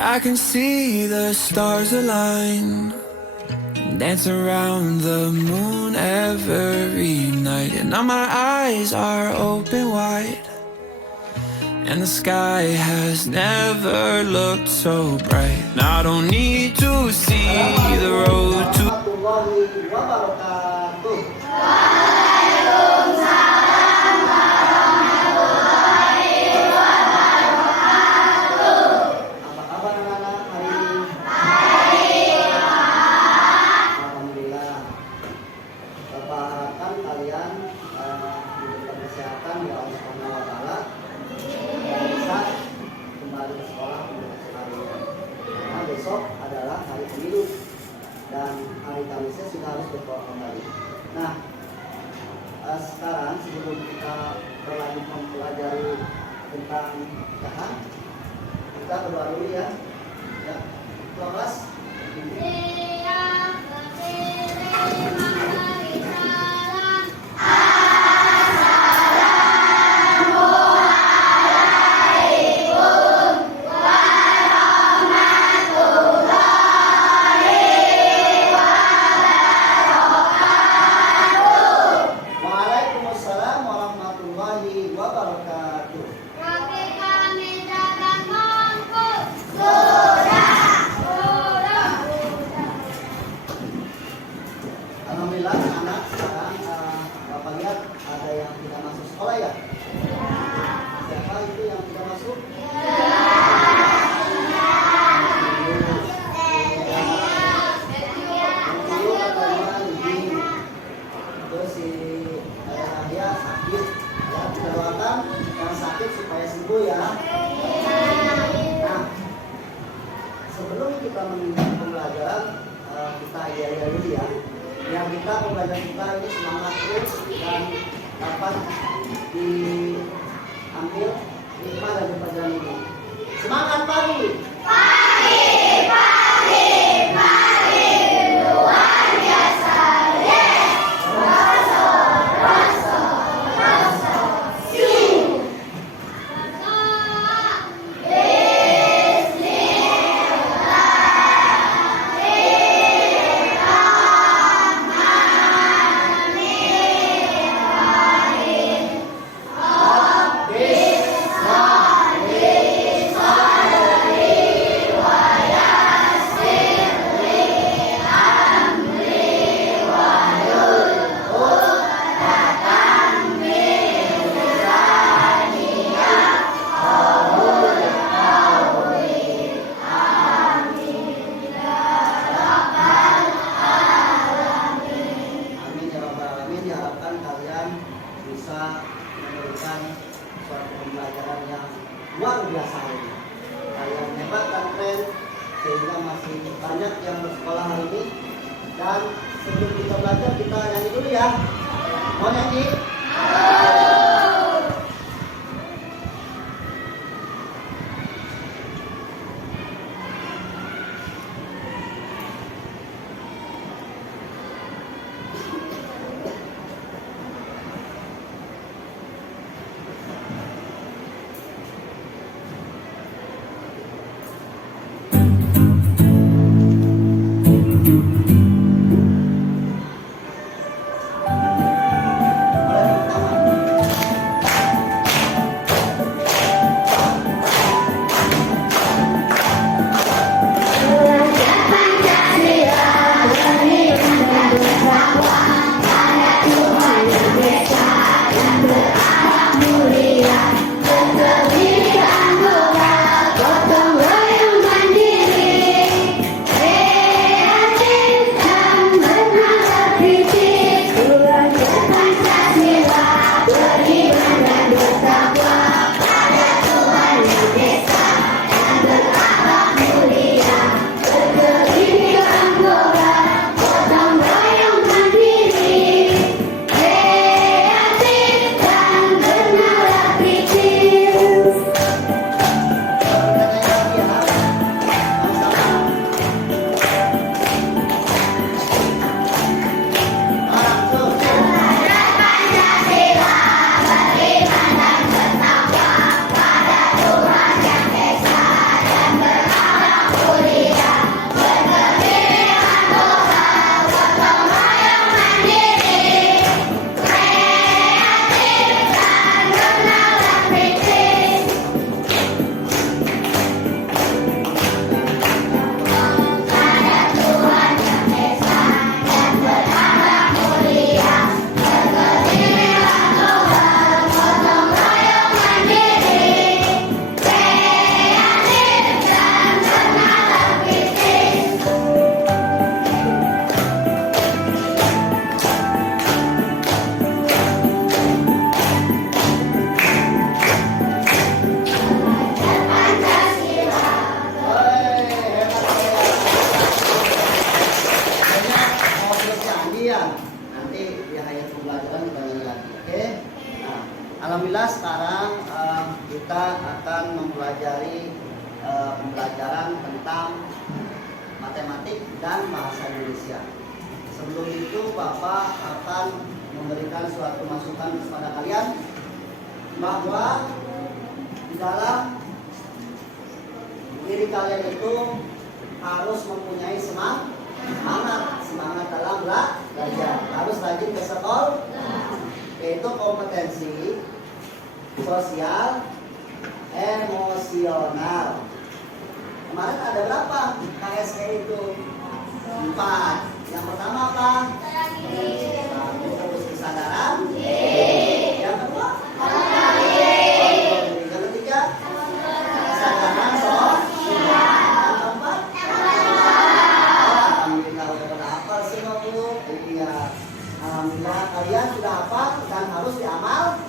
I can see the stars align, dance around the moon every night. And now my eyes are open wide, and the sky has never looked so bright. Now I don't need to see the road to Warahmatullahi wabarakatuh. Apa kabar anak-anak hari ini? Alhamdulillah. Bapak harapkan kalian diberikan kesehatan ya Allah Subhanahu wa taala dan bisa kembali ke sekolah untuk sekalian. Karena besok adalah hari pemilu dan hari Kamisnya sudah harus bersekolah kembali. Nah, sekarang sebelum kita berlanjut mempelajari tentang nikahan, kita berdoa dulu ya. Ya, kelas. Waalaikumsalam warahmatullahi wabarakatuh. Alhamdulillah anak sekarang Bapak lihat ada yang tidak masuk sekolah ya? Siapa itu yang tidak masuk? Terus si dia sakit, ya kita doakan yang sakit supaya sembuh ya. Nah, sebelum kita memulai pembelajaran kita iya dulu ya. Yang kita pembelajaran kita ini semangat terus dan dapat diambil hikmah dari pelajaran ini. Semangat pagi. Diharapkan kalian bisa memberikan suatu pembelajaran yang luar biasa ini. Kalian hebat dan keren sehingga masih banyak yang bersekolah hari ini. Dan sebelum kita belajar kita nyanyi dulu ya. Mau nyanyi? Alhamdulillah sekarang kita akan mempelajari pembelajaran tentang matematik dan bahasa Indonesia. Sebelum itu Bapak akan memberikan suatu masukan kepada kalian bahwa di dalam diri kalian itu harus mempunyai semangat dalam belajar, harus rajin ke sekolah, yaitu kompetensi sosial emosional. Kemarin ada berapa KSE itu? 4. Yang pertama apa? Kesadaran. Yang kedua? Yang ketiga? Kesadaran sosial. Yang keempat? Alhamdulillah udah pada hafal semua Bu. Iya. Alhamdulillah kalian sudah hafal dan harus diamalkan,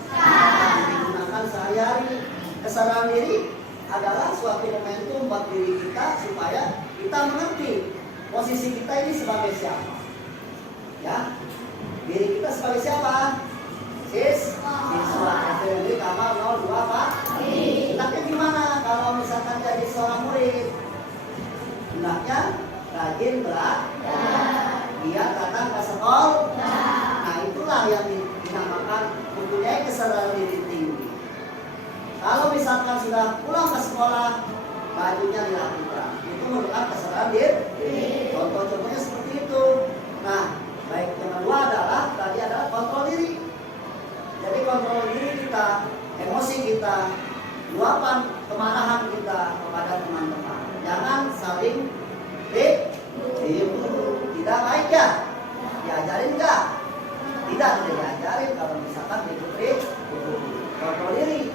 digunakan sehari-hari. Kesadaran diri adalah suatu momentum buat diri kita supaya kita mengerti posisi kita ini sebagai siapa. Ya, diri kita sebagai siapa? Siswa. Jadi kamar 02 Pak. Hendaknya gimana kalau misalkan jadi seorang murid? Hendaknya rajin belajar, dia datang ke sekolah. Nah itulah yang dinamakan mempunyai kesadaran diri tinggi. Kalau misalkan sudah pulang ke sekolah, bajunya dilakukan, itu merupakan kesadaran diri. Contoh-contohnya seperti itu. Nah, baik yang kedua adalah tadi adalah kontrol diri. Jadi kontrol diri kita, emosi kita, luapan kemarahan kita kepada teman-teman. Jangan saling tidak baik ya. Diajarin nggak? Tidak diajarin kalau misalkan diputri kontrol diri.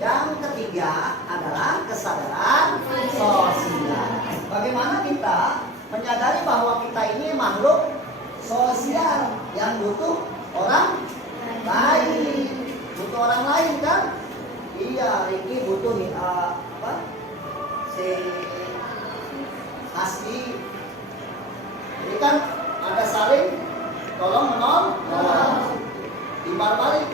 Yang ketiga adalah kesadaran sosial. Bagaimana kita menyadari bahwa kita ini makhluk sosial yang butuh orang lain, butuh orang lain kan? Iya, Ricky butuh si Asli. Ini kan ada saling tolong menolong, timbal balik,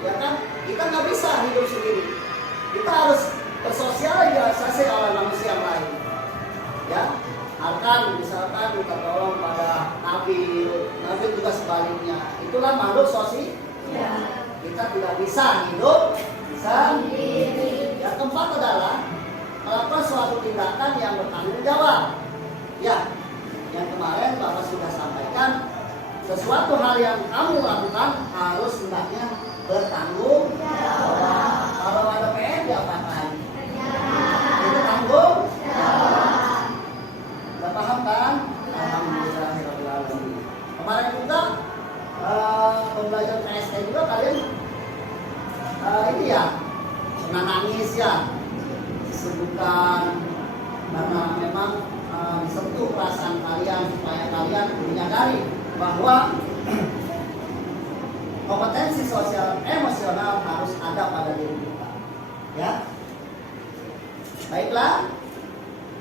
ya kan? Kita nggak bisa hidup sendiri. Kita harus bersosialisasi oleh manusia yang lain. Ya, akan misalkan kita tolong pada Nabi juga sebaliknya. Itulah makhluk sosial. Kita tidak bisa hidup sendiri. Yang keempat adalah melakukan suatu tindakan yang bertanggung jawab. Ya, yang kemarin Bapak sudah sampaikan, sesuatu hal yang kamu lakukan harus hendaknya bertanggung jawab. Kalau ada PR diapakan? Itu tanggung jawab. Sudah paham kan? Alhamdulillahirobbilalamin. Kemarin juga pembelajaran KST juga kalian ini ya pernah nangis ya, disebutkan karena memang disentuh perasaan kalian supaya kalian menyadari bahwa kompetensi sosial emosional harus ada pada diri kita. Ya, baiklah,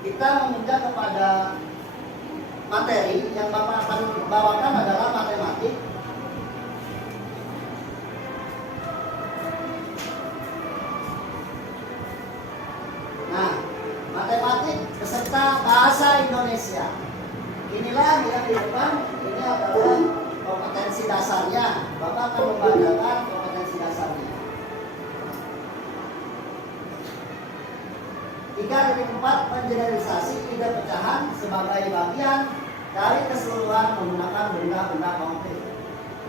kita menginjak kepada materi yang Bapak akan bawakan adalah matematik. Nah, matematik beserta bahasa Indonesia. Inilah yang di depan, ini adalah kompetensi dasarnya. Bapak akan membacakan kompetensi dasarnya. 3/4 pengeneralisasi ide pecahan sebagai bagian dari keseluruhan menggunakan benda-benda konkret.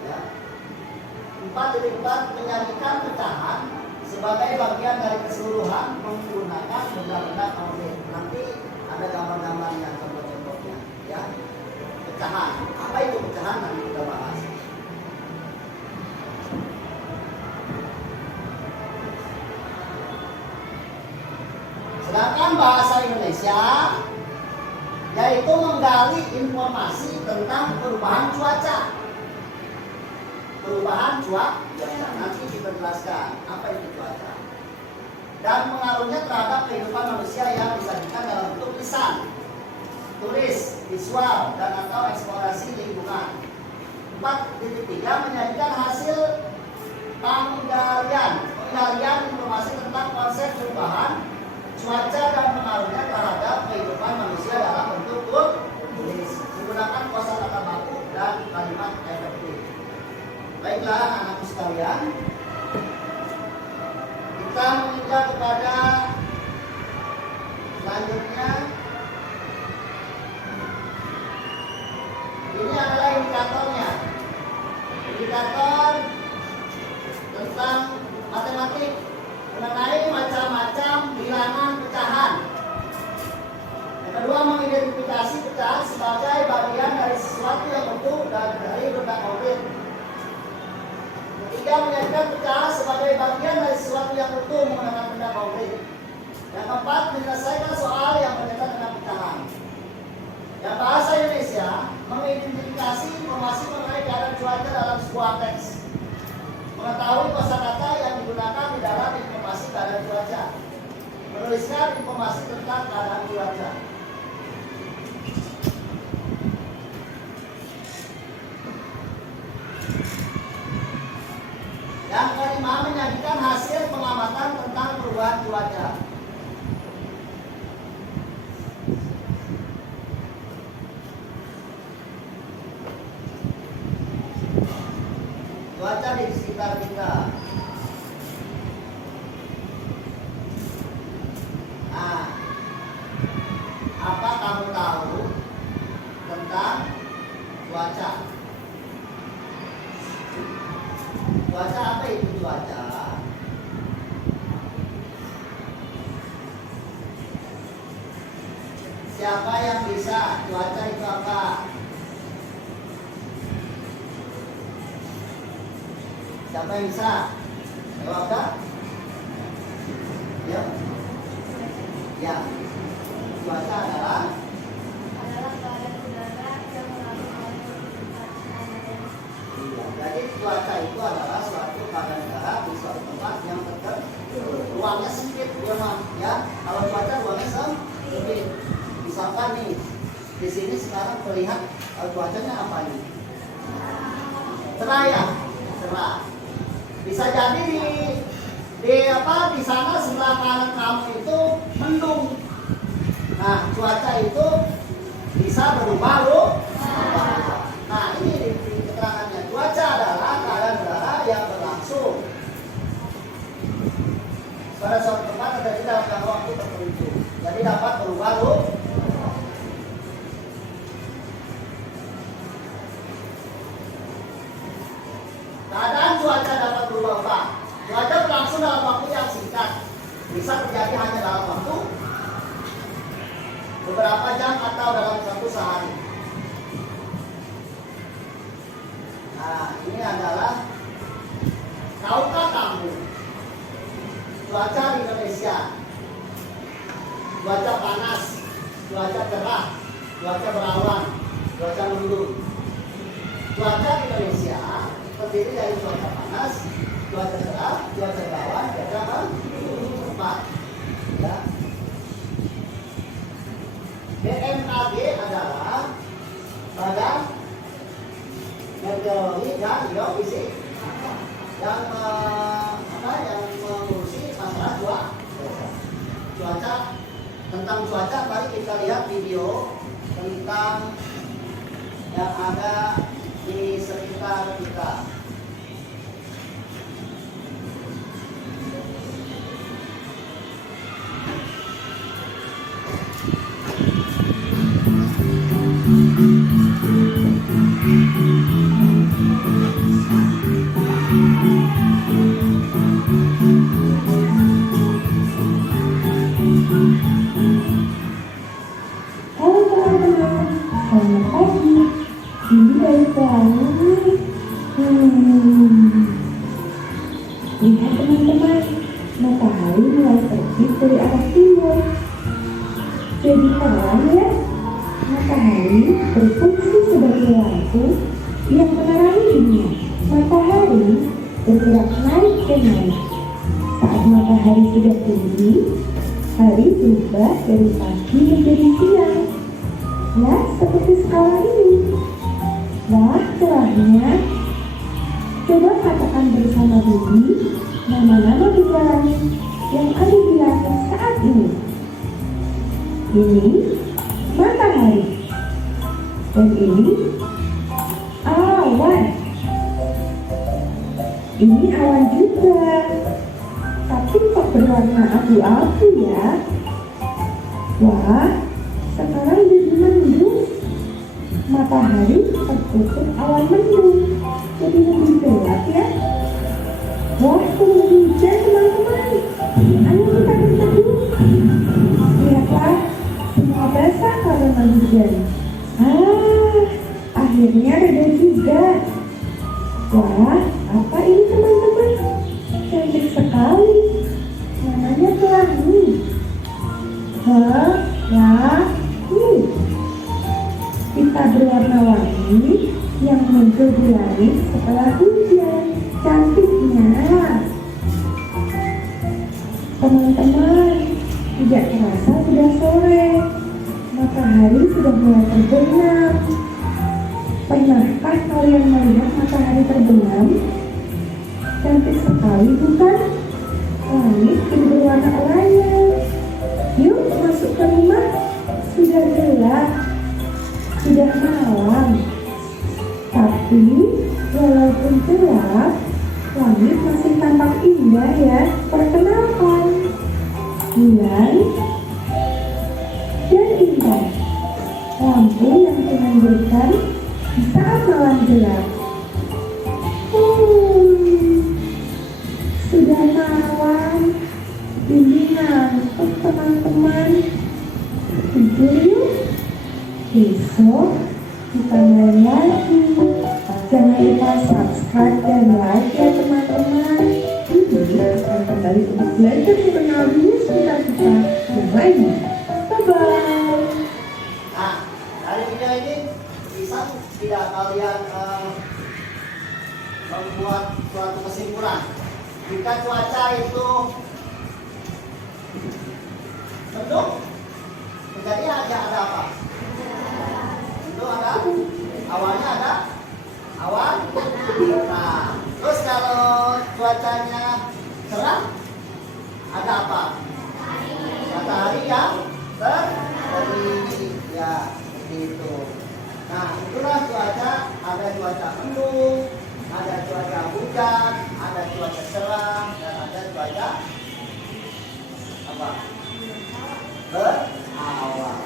Ya. 4/4 menyajikan pecahan sebagai bagian dari keseluruhan menggunakan benda-benda konkret. Nanti ada gambar-gambarnya, contoh-contohnya. Ya. Pecahan. Apa itu pecahan? Nanti kita bahas. Sedangkan bahasa Indonesia yaitu menggali informasi tentang perubahan cuaca. Perubahan cuaca nanti kita jelaskan apa itu cuaca. Dan pengaruhnya terhadap kehidupan manusia yang disajikan dalam bentuk lisan, tulis, visual, dan atau eksplorasi lingkungan. 4.3 menyajikan hasil penggalian kalian informasi tentang konsep perubahan cuaca dan pengaruhnya terhadap kehidupan manusia dalam bentuk tulis. Menggunakan kosakata baku dan kalimat efektif. Baiklah anakku sekalian, kita menginjak kepada selanjutnya. Ini adalah indikatornya. Indikator tentang matematik mengenai macam-macam bilangan pecahan. Yang kedua, mengidentifikasi pecahan sebagai bagian dari sesuatu yang utuh dan dari benda konkret. Ketiga, menjadikan pecahan sebagai bagian dari sesuatu yang utuh menggunakan benda konkret. Yang keempat, menyelesaikan soal yang berkaitan dengan pecahan. Yang bahasa Indonesia mengidentifikasi informasi mengenai keadaan cuaca dalam sebuah teks. Mengetahui kosakata yang digunakan di dalam informasi keadaan cuaca. Menuliskan informasi tentang keadaan cuaca. Yang kelima, menyajikan hasil pengamatan tentang perubahan cuaca. Cuaca di sekitar kita. Nah, apa kamu tahu tentang cuaca? Cuaca apa itu cuaca? Siapa yang bisa? Cuaca itu apa? Siapa yang bisa? Jawab tak? Ya. Ya. Cuaca adalah keadaan udara yang mengalami iya. Jadi cuaca itu adalah suatu keadaan udara di suatu tempat yang ruangnya sempit, ya. Kalau cuaca ruangnya sempit. Misalkan nih, di sini sekarang terlihat cuacanya apa ini? Cerah ya, cerah. Bisa jadi di sana sebelah kanan kamu itu mendung. Nah, cuaca itu bisa berubah loh. Nah, ini keterangannya. Cuaca adalah keadaan udara yang berlangsung pada suatu tempat terjadi dalam jangka waktu tertentu. Jadi dapat berubah loh. Keadaan cuaca dapat berubah-ubah. Cuaca berlangsung dalam waktu yang singkat. Bisa terjadi hanya dalam waktu beberapa jam atau dalam satu sehari. Nah, ini adalah tahukah kamu cuaca di Indonesia? Cuaca panas, cuaca cerah, cuaca berawan, cuaca mendung. Cuaca di Indonesia terdiri dari cuaca panas, cuaca cerah, cuaca berawan, cuaca cepat. Ya. BMKG adalah Badan Meteorologi dan Geofisik yang mengurusi masalah cuaca. Tentang cuaca, mari kita lihat video tentang yang ada di sekitar kita. Halo teman-teman, selamat pagi. Ini dari pelangi. Lihat teman-teman, matahari mulai terbit dari arah timur. Jadi terang ya. Matahari berfungsi sebagai lampu yang menerangi dunia. Matahari bergerak naik dan naik. Saat matahari sudah tinggi, hari berubah dari pagi menjadi siang. Ya, seperti sekarang ini. Wah, cerahnya. Coba katakan bersama Bibi, nama-nama benda langit yang ada di langit saat ini. Ini matahari. Dan ini awan. Ini awan juga. Tapi kok berwarna abu-abu ya? Wah, sekarang jadi mendung. Matahari tertutup awan mendung. Jadi lebih gelap ya. Wah, turun hujan teman-teman. Ayo kita berteduh. Lihatlah, semua basah karena hujan. Akhirnya reda juga. Wah, apa ini teman-teman? Cantik sekali. Namanya pelangi. Pelangi. Kita berwarna-warni yang muncul di langit setelah hujan. Cantiknya. Teman-teman, tidak terasa sudah sore. Matahari sudah mulai terbenam. Pernahkah kalian melihat matahari terbenam? Cantik sekali bukan? Langit ini berwarna oranye. Yuk masuk ke rumah. Sudah gelap. Sudah malam. Tapi walaupun gelap, langit masih tampak indah ya. Perkenalkan, bulan dan bintang. Lampu yang menunjukkan di saat malam gelap. Sudah malam. Ini ngantuk teman-teman. Tidur yuk. Besok kita main lagi. Jangan lupa subscribe dan like ya teman-teman. Kita akan kembali untuk belajar mengenal dunia sekitar kita yang lainnya. Bye-bye. Nah, dari video ini bisa tidak kalian membuat suatu kesimpulan jika cuaca itu mendung, menjadi ada apa? Itu ada awalnya ada awan. Nah, terus kalau cuacanya cerah ada apa? Matahari yang terbit ya, seperti itu. Nah, itulah cuaca. Ada cuaca mendung, ada cuaca hujan, ada cuaca cerah, dan ada cuaca apa? Berawan.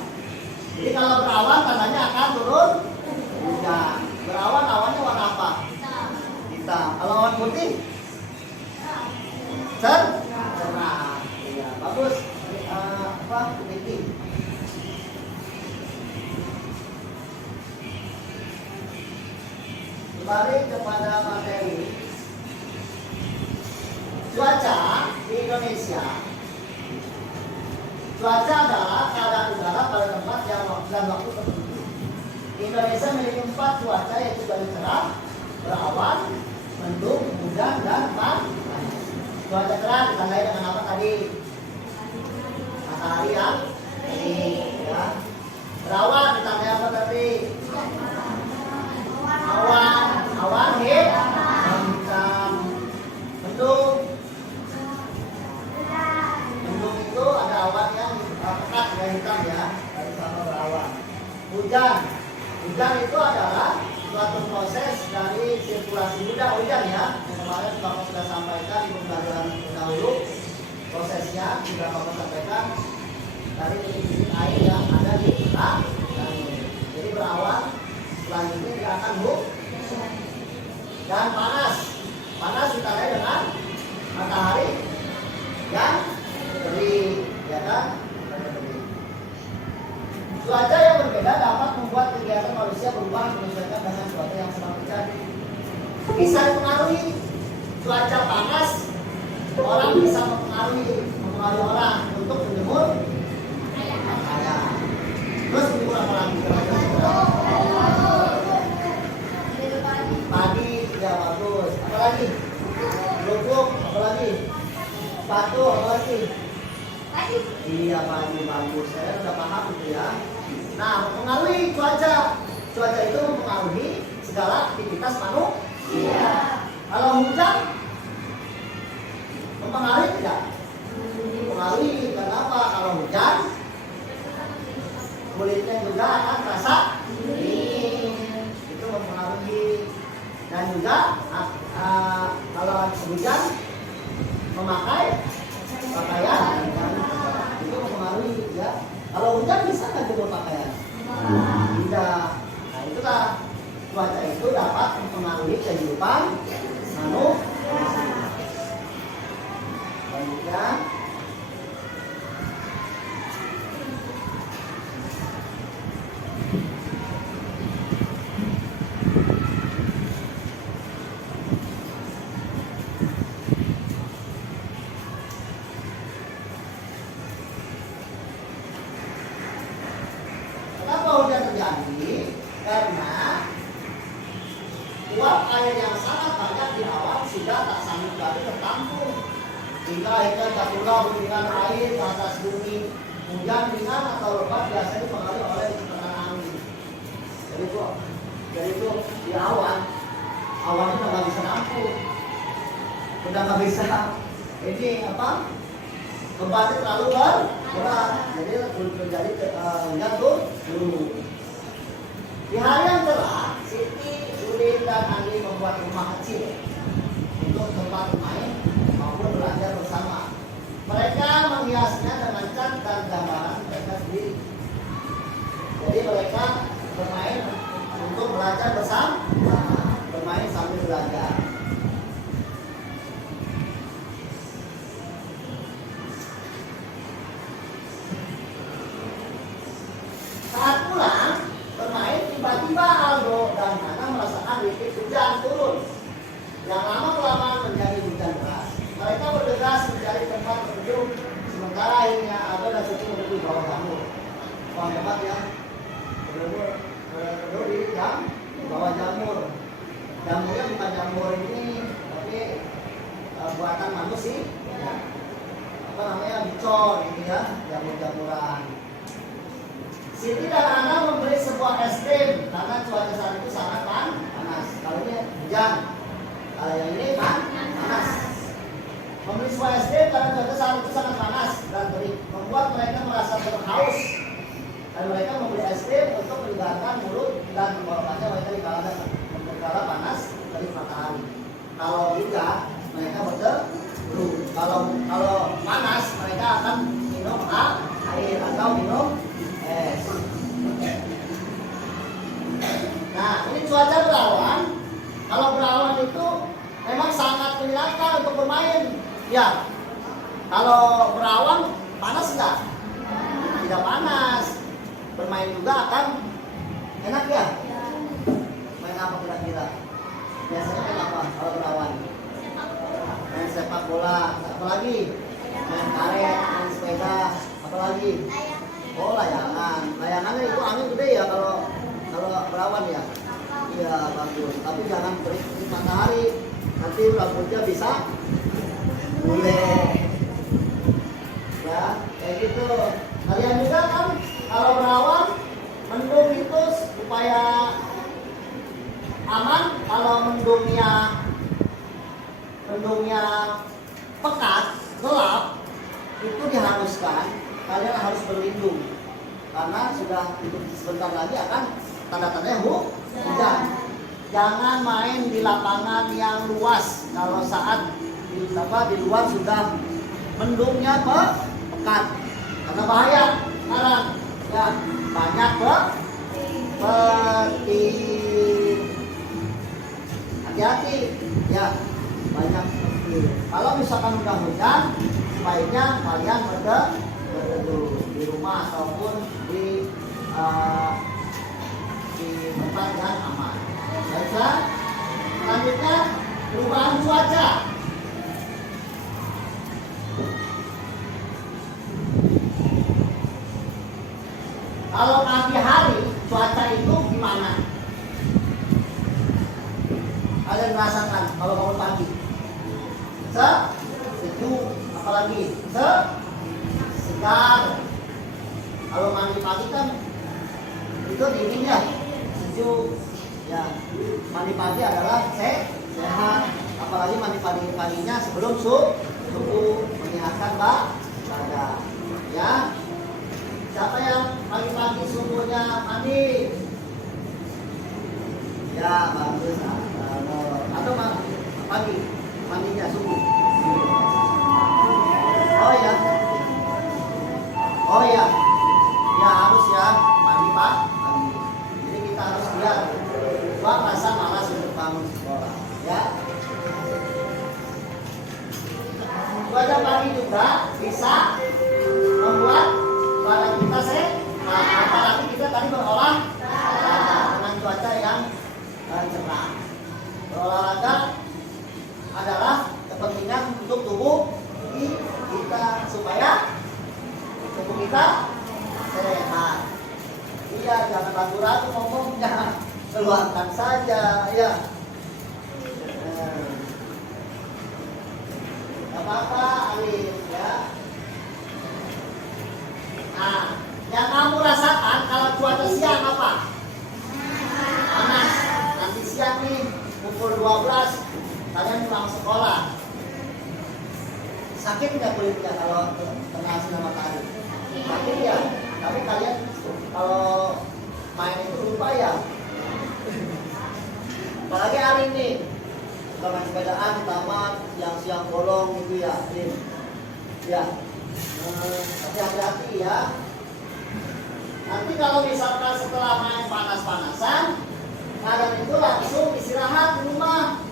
Jadi kalau berawan tandanya akan turun hujan. Berawan awannya warna apa? Hitam. Kalau awan putih? Cerah. Iya, bagus. Apa? Putih. Kembali kepada materi. Cuaca di Indonesia. Cuaca adalah keadaan udara pada tempat dan waktu tertentu. Indonesia memiliki 4 cuaca, yaitu dari cerah, berawan, mendung, hujan, dan panas. Cuaca cerah ditandai dengan apa tadi? Matahari yang terik, ya. Berawan ditandai apa tadi? Awan hitam. Mendung itu ada awan yang pekat dan hitam ya, dari sama berawan. Hujan itu adalah suatu proses dari sirkulasi hujan ya. Yang kemarin Bapak sudah sampaikan di pembelajaran terdahulu, prosesnya sudah Bapak sampaikan dari titik-titik air yang ada di langit. Jadi berawan, selanjutnya dia akan hujan. Dan panas ditandai dengan matahari yang terik, ya kan? Cuaca yang berbeda dapat membuat kegiatan manusia berubah menyesuaikan dengan cuaca yang sedang terjadi. Bisa dipengaruhi cuaca panas, orang bisa mempengaruhi orang untuk menjemur pakaian. Terus menjemur apa lagi? Padi, ya bagus. Apa lagi? Lubuk, apa lagi? Sepatu, apa lagi? Iya, padi bagus. Saya sudah paham itu ya. Nah, mempengaruhi cuaca. Cuaca itu mempengaruhi segala aktivitas manusia. Kalau hujan, Mempengaruhi tidak? Mempengaruhi. Kenapa? Kalau hujan kulitnya juga akan terasa dingin, itu mempengaruhi. Dan juga kalau hujan memakai pakaian itu mempengaruhi ya. Kalau hujan bisa nggak jemur pakaian? Tidak. Nah itulah cuaca itu dapat mempengaruhi kehidupan manusia. Selanjutnya. Kenapa hujan terjadi? Karena uap air yang sangat banyak di awan sudah tak sanggup lagi tertampung, hingga akhirnya tertular dengan air ke atas bumi. Hujan ringan atau lebat biasanya dipengaruhi oleh tekanan angin. Jadi itu di awan itu nggak bisa nampung, udah nggak bisa. Ini apa? Tempatnya terlalu berat, jadi terjadi hujan tuh dulu. Di hari yang cerah, Siti, Udin, dan Andi membuat rumah kecil untuk tempat bermain maupun belajar bersama. Mereka menghiasnya dengan cat dan gambaran mereka sendiri. Jadi mereka bermain untuk belajar bersama, bermain sambil belajar. Saat pulang bermain, tiba-tiba Aldo dan Hana merasakan rintik hujan turun yang lama-kelamaan menjadi hujan deras. Mereka bergegas mencari tempat berteduh, sementara akhirnya Aldo dan Siti berteduh di bawah jamur. Wah hebat ya, berteduh di bawah jamur. Jamurnya bukan jamur ini, tapi buatan manusia. Apa namanya, bicor ini ya, jamur-jamuran. Siti dan Ana membeli sebuah es krim karena cuaca saat itu sangat panas. Kalau ini hujan, kalau yang ini panas. Membeli sebuah es krim karena cuaca saat itu sangat panas dan terik, membuat mereka merasa terhaus. Dan mereka membeli es krim untuk menyegarkan mulut dan tenggorokannya mereka di kala panas dari matahari. Kalau hujan, mereka berteduh. Kalau panas, mereka akan minum air atau minum es. Nah, ini cuaca berawan. Kalau berawan itu memang sangat menyenangkan untuk bermain. Ya, kalau berawan panas enggak? Tidak panas. Bermain juga akan enak ya? Main apa kira-kira? Biasanya main apa kalau berawan? Main sepak bola, apa lagi? Main karet, main sepeda, apa lagi? Oh layangan, layangannya itu angin gede ya kalau berawan ya. Iya bagus, tapi jangan terik matahari, nanti rambutnya bisa mulai. Ya kayak gitu. Kalian juga kan kalau berawan mendung itu supaya aman. Kalau mendungnya pekat, gelap, itu diharuskan kalian harus berlindung karena sudah sebentar lagi akan tanda-tandanya hujan. Jangan main di lapangan yang luas kalau saat di luar sudah mendungnya pekat karena bahaya. Sekarang ya banyak petir. Hati-hati ya, banyak petir. Kalau misalkan udah hujan, sebaiknya kalian berteduh di rumah ataupun di tempat yang aman. Baiklah, selanjutnya perubahan cuaca. Kalau pagi hari cuaca itu gimana? Kalian merasakan kalau bangun pagi? Sejuk, apalagi segar. Kalau mandi pagi kan itu dingin ya, sejuk. Ya, mandi pagi adalah sehat. Apalagi mandi paginya sebelum subuh. tubuh menyehatkan badan. Ya. Siapa yang pagi-pagi subuhnya mandi? Ya, bagus. Atau pagi mandinya subuh. Oh ya. Oh ya. Ya harus ya mandi Pak. Mandi. Jadi kita harus lihat Pak rasa malas untuk bangun sekolah. Ya. Cuaca pagi juga bisa membuat badan kita sehat. Apalagi kita tadi berolahraga dengan cuaca yang cerah. Berolahraga adalah kepentingan untuk tubuh kita supaya tubuh kita sehat. Iya, jangan ragu-ragu ngomongnya, keluarkan saja, ya. Apa-apa, Alif, ya. Nah, yang kamu rasakan kalau cuaca siang apa? Panas. Nanti siang nih, pukul 12, kalian pulang sekolah. Sakit nggak kulitnya kalau kena sinar matahari? Sakit ya. Tapi kalian kalau main itu lupa ya. Apalagi hari ini, kalau main sepedaan di taman, siang-siang bolong gitu ya, ya. Tapi hati-hati ya. Nanti kalau misalkan setelah main panas-panasan, kalian itu langsung istirahat di rumah.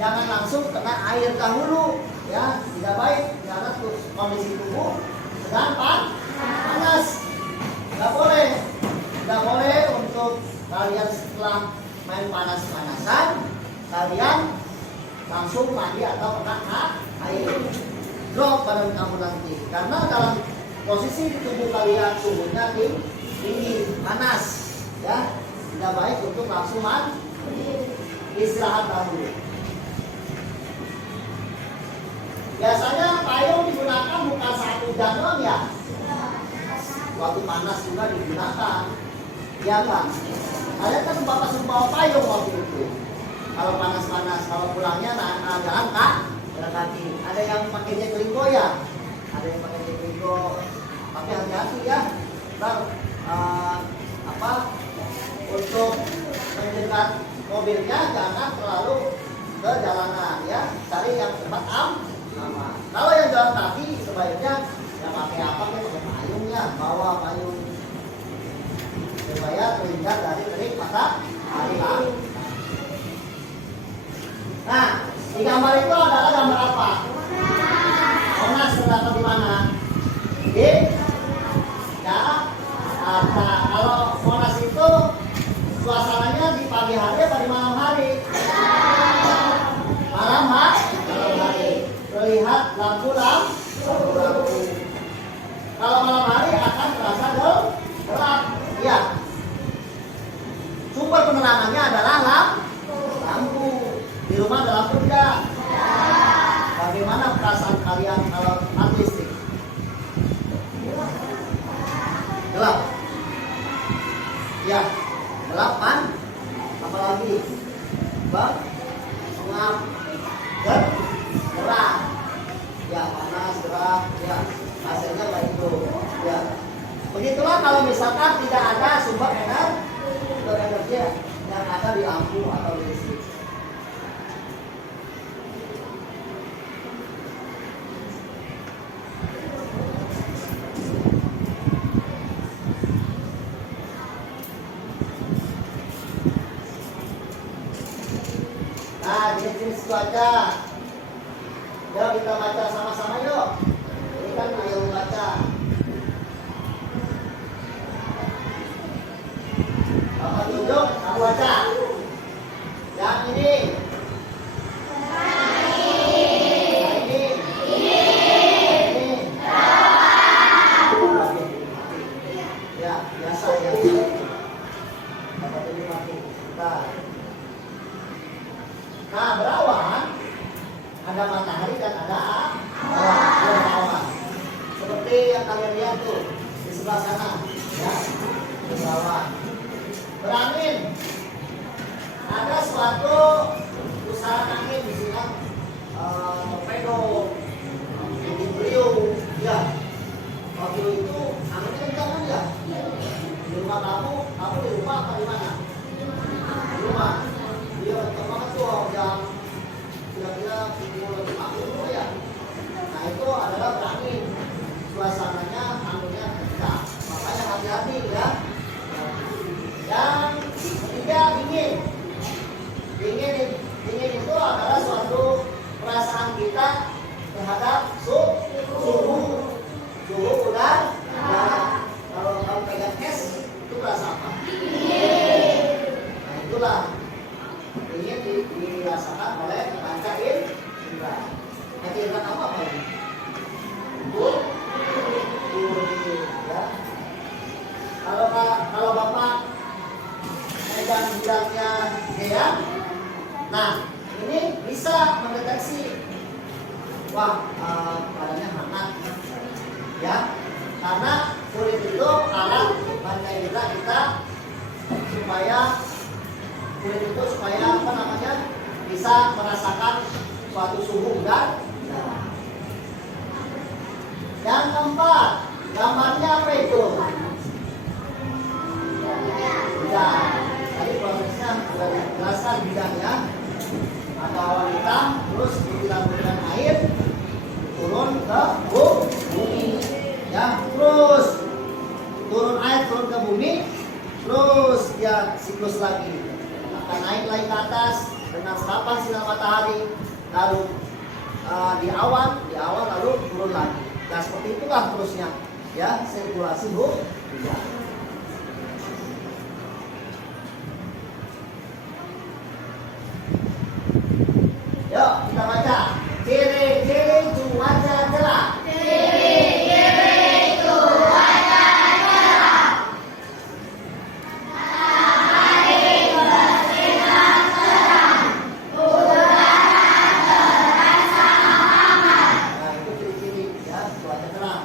Jangan langsung kena air dahulu, ya. Tidak baik karena kondisi tubuh sedang panas. Tidak boleh untuk kalian setelah main panas-panasan kalian langsung mandi atau kena air. Drop badan kamu nanti karena dalam posisi di tubuh kalian suhunya tinggi panas, ya. Tidak baik untuk langsung mandi, istirahat dahulu. Biasanya payung digunakan bukan saat hujan doang ya. Waktu panas juga digunakan. Ya kan? Kalian kan bapak bawa payung waktu itu. Kalau panas-panas, kalau pulangnya jalan kaki. Ada yang pakai jeklingo ya. Ada yang pakai jeklingo. Tapi hati-hati ya. Ntar untuk mendekat mobilnya jangan terlalu ke jalanan ya. Cari yang tempat aman. Kalau yang jalan kaki sebaiknya ya pakai apa? Pakai payungnya, bawa payung supaya terhindar dari terik matahari. Nah, di gambar itu adalah gambar apa? Monas terdapat di mana? Di Jakarta. Kalau Monas itu suasananya di pagi hari atau di malam hari? Malam hari. Terlihat lampu. Kalau malam hari akan terasa gelap. Ya. Sumber penerangannya adalah lampu. Di rumah ada lampu tidak? Bagaimana perasaan kalian kalau mati listrik? Gelap. Ya, gelap kan? Apalagi ngap, gerah. Ya, panas, gerah. Ya, hasilnya kayak itu. Ya. Begitulah kalau misalkan tidak ada sumber energi yang ada di lampu atau di listrik. Nah, jenis cuaca. Yuk kita baca sama-sama yuk. Ini kan ayo baca. Bapak tunjuk, kamu baca. Yang ini. Ya, biasa ya. Bapak tunjuk mati. Nah, berawan ada matahari dan ada awan. Seperti yang kalian lihat tuh di sebelah sana, ya, berawan. Berangin, ada suatu pusaran angin di sini, torpedo suasananya anginnya kencang. Makanya hati-hati ya. Yang ketiga dingin. Dingin itu adalah suatu perasaan kita terhadap suhu udara. Kalau kamu pegang es itu rasa apa? Nah itulah dingin dirasakan oleh panca indera. Panca indera kamu apa ini? Ya. Kalau bapak pegang bidangnya Gea, nah ini bisa mendeteksi, wah badannya hangat, ya, karena kulit itu alat panca indera kita supaya kulit itu bisa merasakan suatu suhu udara. Yang keempat, gambarnya apa itu? Bidang. Tadi prosesnya sudah dijelaskan bidangnya. Ada awan hitam, terus ditaburkan air, turun ke bumi. Ya, terus turun air turun ke bumi, terus dia siklus lagi. Akan naik lagi ke atas dengan serapan sinar matahari, lalu di awan lalu turun lagi. Nah seperti itulah terusnya, ya, sirkulasi udara. Yuk kita baca ciri-ciri cuaca cerah. Ciri-ciri cuaca cerah. Matahari bersinar terang, udara terasa hangat. Nah itu ciri-ciri ya cuaca cerah.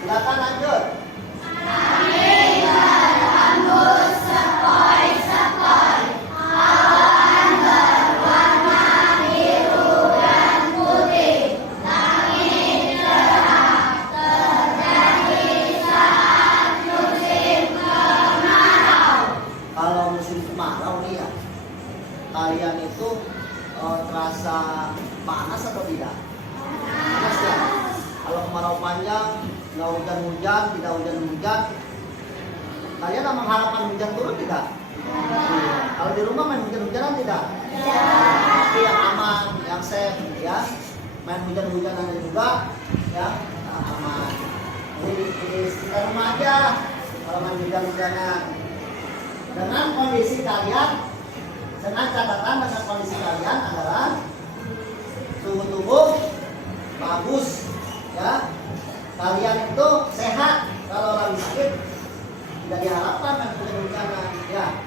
Silakan lanjut. Angin berhembus sepoi-sepoi, awan berwarna biru dan putih, langit cerah, terjadi saat musim kemarau. Kalau musim kemarau nih ya, kalian itu terasa panas atau tidak? Panas ya. Kalau kemarau panjang, nggak hujan-hujan, tidak hujan-hujan, kalian mengharapkan hujan turun tidak? Iya. Kalau di rumah main hujan-hujanan tidak? Tapi yang aman, yang safe, ya. Main hujan-hujanan juga, ya, aman. Jadi di sekitar rumah aja kalau main hujan-hujanan. Dengan kondisi kalian, dengan catatan dengan kondisi kalian adalah suhu tubuh bagus, ya. Kalian itu sehat. Kalau lagi sakit tidak diharapkan main hujan-hujanan, ya.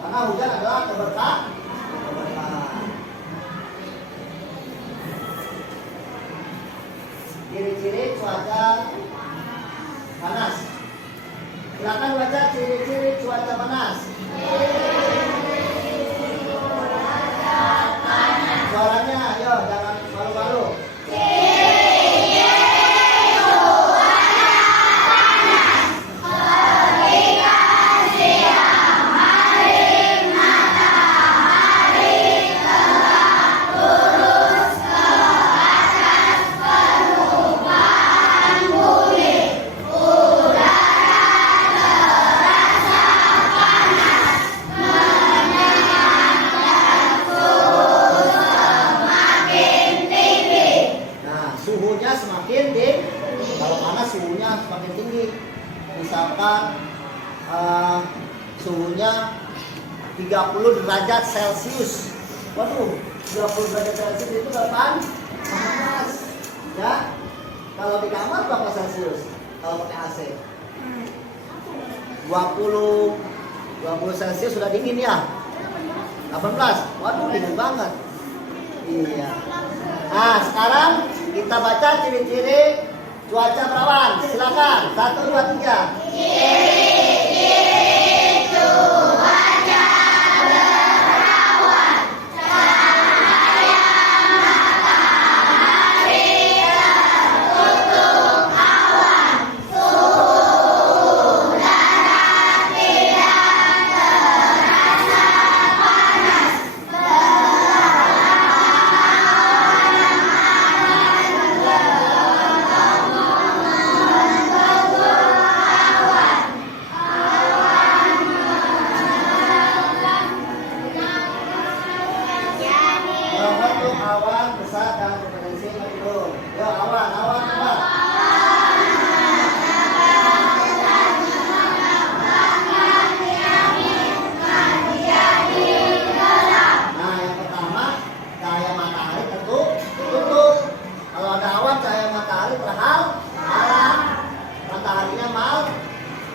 Karena hujan adalah keberkahan. Ciri-ciri cuaca panas. Silakan baca ciri-ciri cuaca panas. Suaranya, ayo jangan malu-malu. Semakin tinggi, kalau panas suhunya semakin tinggi. Misalkan suhunya 30 derajat Celcius. Waduh, 30 derajat Celcius itu kapan? Panas. Ya. Kalau di kamar berapa Celcius? Kalau pakai AC? 20 Celcius sudah dingin ya. 18. Waduh, dingin banget. Iya. Nah, sekarang kita baca ciri-ciri cuaca perawan. Silakan. 1, 2, 3. Ciri-ciri cuaca berawan, cahaya matahari tertutup awan, suhu udara tidak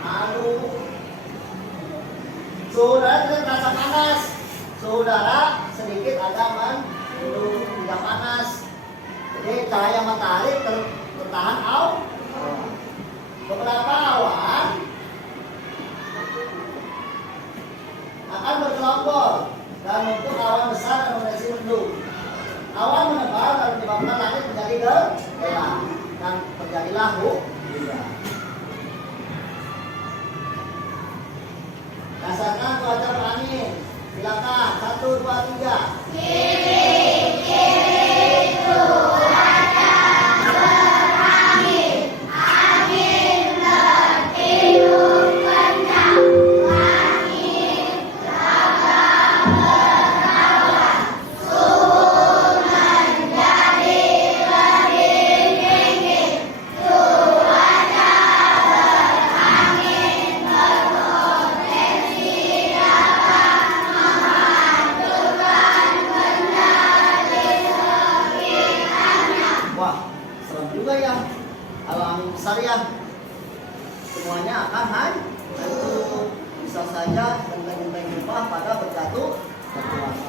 malu. Suhu udara tidak terasa panas. Suhu udara sedikit agak mendung, tidak panas. Jadi cahaya matahari tertahan beberapa awan akan berkelompok dan membentuk awan besar dan menjadi mendung. Awan menebal dan menyebabkan langit menjadi gelap dan terjadilah hujan. Rasakan cuaca berangin. Silakan 1, 2, 3. Wah, serem juga ya. Kalau angin besar ya, semuanya akan hancur. Bisa saja genteng-genteng rumah pada berjatuh.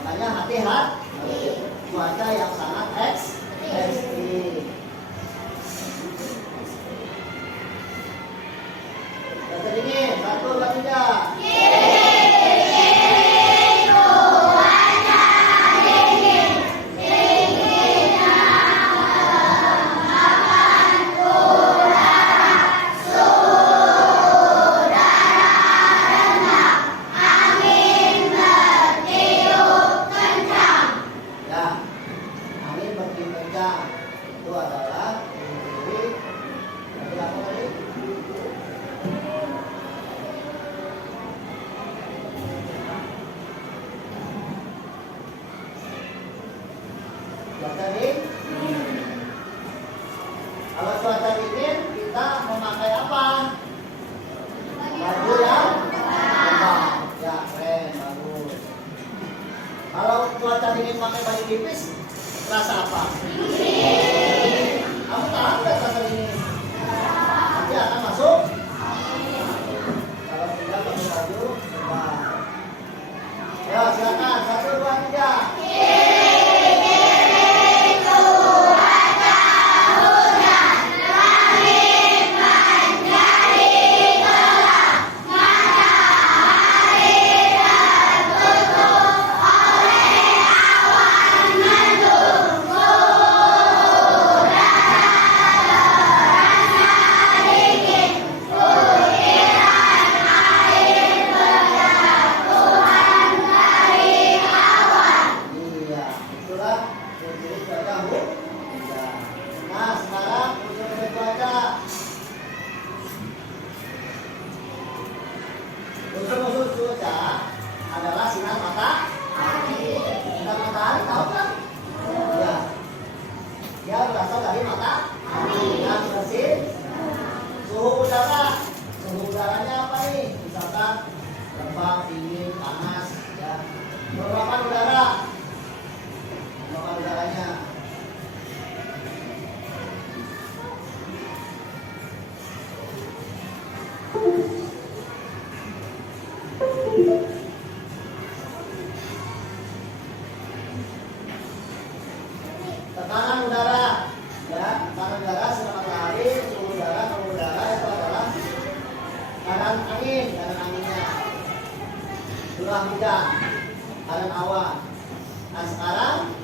Makanya hati-hati. Cuaca yang sangat ekstrim. Cuaca dingin. 1, 2, 3. Ya, angin bertiup kencang. Itu adalah dari apa tadi? Cuaca dingin. Kalau cuaca dingin kita memakai apa? Baju yang tebal. Ya, keren, bagus. Kalau cuaca dingin pakai baju tipis, terasa apa? Kamu tahan nggak cuaca dingin? Nanti akan masuk. Kalau tidak pakai baju tebal. Ya, silakan 1, 2, 3. Iya, itulah jenis cuaca hujan. Nah, sekarang unsur cuaca. Unsur-unsur cuaca adalah sinar matahari. Sinar matahari tahu kan? Ya. Dia berasal dari matahari. Dan bersih. Suhu udara. Suhu udaranya apa nih? Misalkan lembab, dingin, panas. Ya. Kelembapan udara. Kelembapan udaranya. Tekanan udara, ya, tekanan udara, sinar matahari, suhu udara, suhu udara itu adalah keadaan anginnya, curah hujan, keadaan awan. Nah sekarang,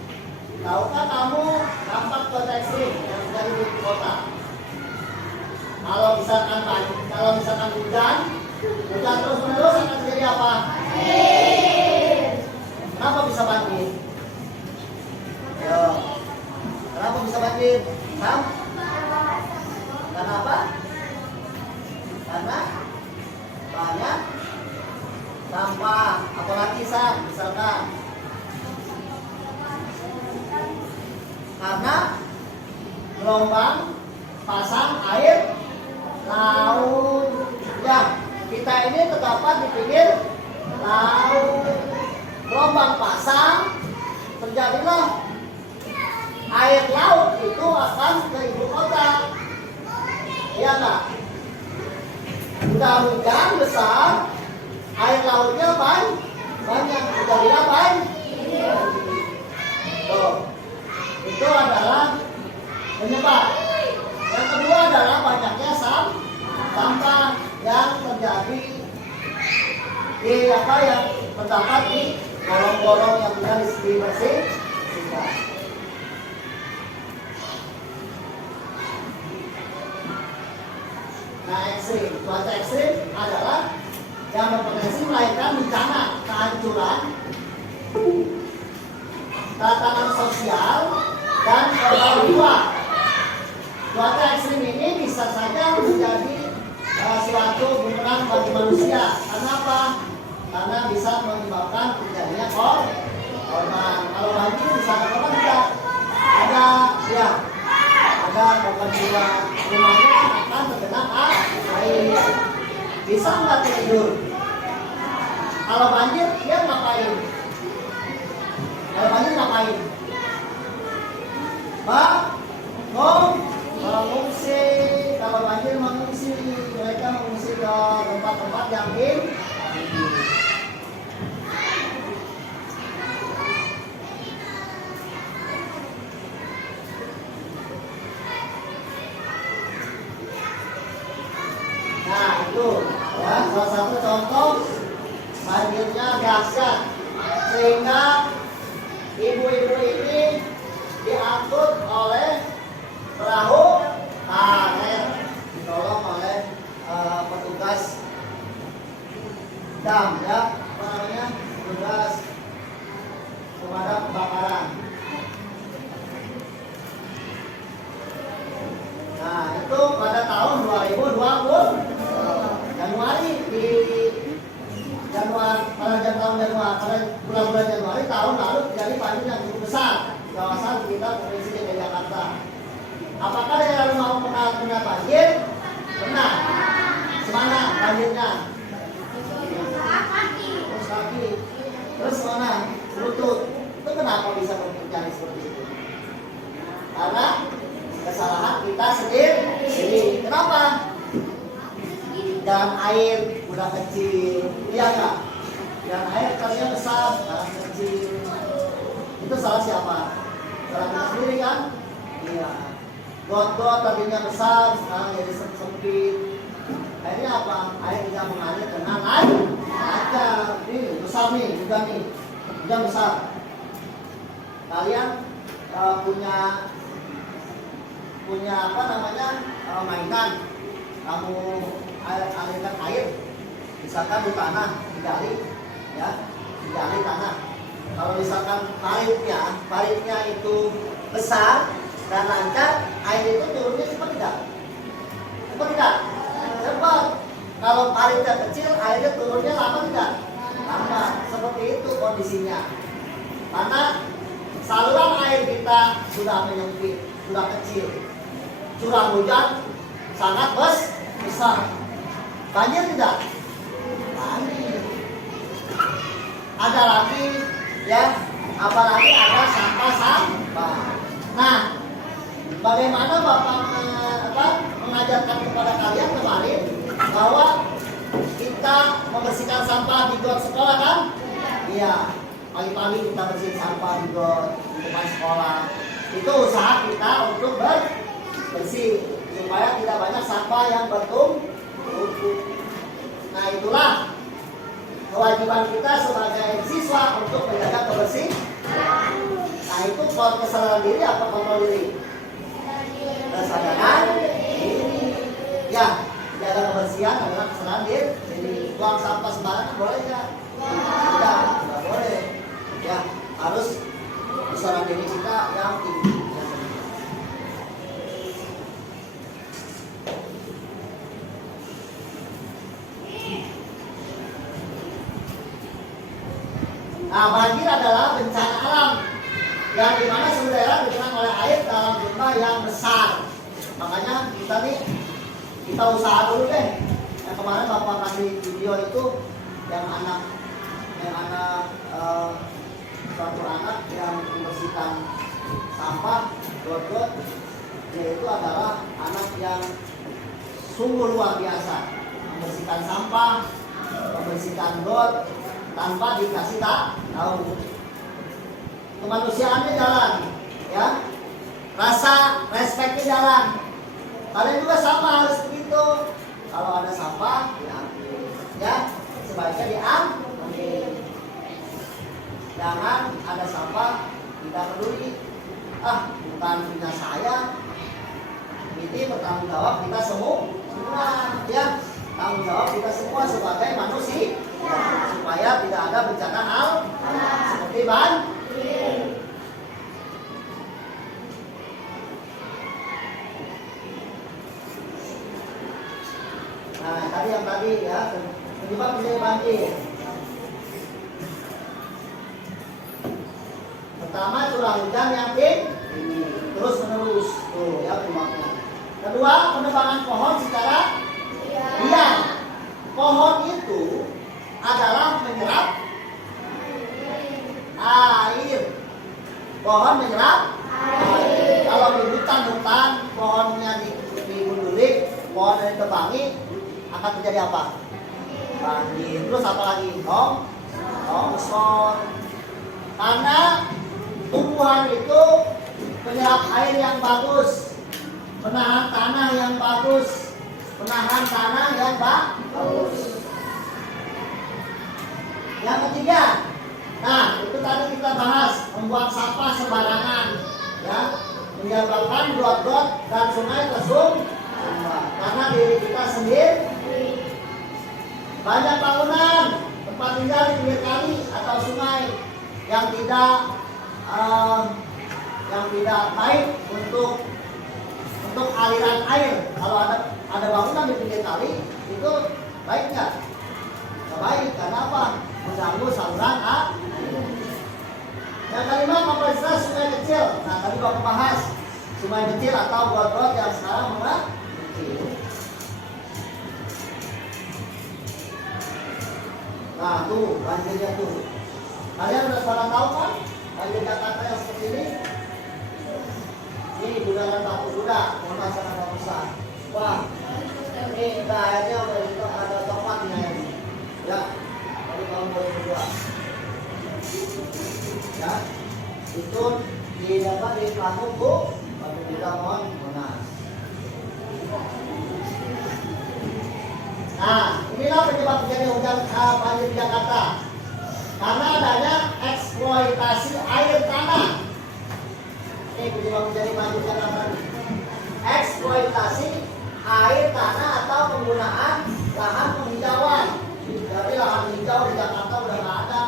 tahukah kamu dampak cuaca ekstrim yang terjadi di ibu kota? Kalau misalkan hujan terus menerus akan terjadi apa? Kenapa bisa banjir? Ayo. Kenapa bisa banjir? Karena apa? Karena banyak sampah. Apalagi misalkan karena gelombang pasang air laut. Ya, kita ini terdapat di pinggir laut. Gelombang pasang, terjadilah air laut itu akan ke ibu kota. Iya nggak? sudah hujan besar, air lautnya banyak, jadinya banyak. Tuh, itu adalah penyebab. Yang kedua adalah banyaknya sampah yang terjadi di yang terdapat di gorong-gorong yang sudah dibersihkan. Nah, cuaca ekstrim adalah yang berpotensi melahirkan bencana, kehancuran, tatanan sosial, dan korban jiwa. Cuaca ekstrim ini bisa saja menjadi suatu bumerang bagi manusia. Kenapa? Karena bisa menyebabkan terjadinya korban. Kalau banjir bisa ada korban tidak? Ada korban jiwa. Rumahnya akan terkena air. Bisa nggak tidur? Kalau banjir dia ngapain? Kalau banjir ngapain? Mengungsi. Kalau banjir mengungsi, mereka mengungsi ke tempat-tempat yang tinggi. Nah itu ya salah satu contoh banjirnya dahsyat sehingga ibu-ibu ini diangkut oleh perahu karet, ditolong oleh petugas dam ya, apa namanya, petugas pemadam kebakaran. Nah itu pada tahun 2020 Januari pada bulan-bulan Januari tahun lalu terjadi banjir yang cukup besar di kawasan sekitar Provinsi DKI Jakarta. Apakah daerah rumah pernah kena banjir? Pernah. Semana banjirnya? Terus kaki. Terus mana? Lutut. Itu kenapa bisa terjadi seperti itu? Karena kesalahan kita sendiri. Kenapa? Dan air udah kecil, iya nggak? Dan air kalinya besar, sekarang kecil. Itu salah siapa? Salah kita sendiri kan? Iya. Got-got tadinya besar, sekarang jadi sempit. Akhirnya apa? Air tidak mengalir dengan air. Ada, ini besar nih, hujan besar. Kalian punya apa namanya mainan? Kamu alirkan air, misalkan di tanah, digali tanah. Kalau misalkan paritnya itu besar dan lancar, air itu turunnya cepat tidak? Cepat. Kalau paritnya kecil, airnya turunnya lama tidak? Lama. Seperti itu kondisinya. Karena saluran air kita sudah menyempit, sudah kecil. Curah hujan sangat besar. Banjir tidak? Banjir. Ada lagi ya, apalagi ada sampah. Nah, bagaimana Bapak mengajarkan kepada kalian kemarin bahwa kita membersihkan sampah di got sekolah kan? Iya. Pagi-pagi kita bersihin sampah di got di depan sekolah. Itu usaha kita untuk bersih supaya tidak banyak sampah yang bertumpuk. Nah itulah kewajiban kita sebagai siswa untuk menjaga kebersihan. Nah itu kesadaran diri apa kontrol diri? Kesadaran diri. Ya, jaga kebersihan adalah kesadaran diri. Jadi buang sampah sembarangan boleh nggak? Tidak boleh. Ya, harus kesadaran diri kita yang tinggi. Nah, banjir adalah bencana alam yang dimana seluruh daerah digenang oleh air dalam jumlah yang besar. Makanya kita usaha dulu deh. Yang kemarin Bapak kasih video itu yang suatu anak yang membersihkan sampah got-got, yaitu adalah anak yang sungguh luar biasa membersihkan membersihkan sampah, membersihkan got tanpa dikasih tahu. Kemanusiaannya jalan, ya. Rasa respeknya jalan. Kalian juga sama harus begitu. Kalau ada sampah diambil, ya. Sebaiknya diambil. Jangan ada sampah tidak peduli. Bukan punya saya. Ini bertanggung jawab kita semua, ya. Tanggung jawab kita semua sebagai manusia, supaya tidak ada bencana alam seperti banjir. Nah, tadi yang tadi ya, penyebab menjadi banjir. Pertama, curah hujan yang tinggi, terus menerus, tuh ya penyebabnya. Kedua, penebangan pohon secara diam. Pohon itu adalah menyerap air. Pohon menyerap air. Kalau di hutan pohonnya digundulik, pohonnya ditebangi, akan terjadi apa? Banjir. Terus apa lagi? Longsor. Karena tumbuhan itu menyerap air yang bagus, menahan tanah yang bagus, menahan tanah yang bagus. Yang ketiga, nah itu tadi kita bahas, membuang sampah sembarangan, ya, menyebabkan got-got dan sungai tersumbat karena diri kita sendiri. Banyak bangunan tempat tinggal di pinggir kali atau sungai yang tidak baik untuk aliran air. Kalau ada bangunan di pinggir kali itu baik nggak? Nggak baik. Karena apa? Mengganggu saluran air. Yang kelima, kapasitas sungai kecil. Nah tadi Bapak bahas sungai kecil atau got-got yang sekarang kecil. Nah tuh banjirnya tuh. Kalian udah pada tahu kan banjir Jakarta yang seperti ini? Ini bundaran Batu Kuda, kota sangat besar. Wah, ini airnya udah ada coklatnya ini. Ya, tadi kamu boleh berdua. Ya, itu dapat di Pelaku Bu, Batu Kuda Monas. Nah, inilah penyebab terjadi hujan banjir di Jakarta. Karena adanya eksploitasi air tanah. Ini penyebab terjadi banjir di Jakarta. Eksploitasi air tanah atau penggunaan lahan penghijauan. Jadi lahan hijau di Jakarta udah nggak ada.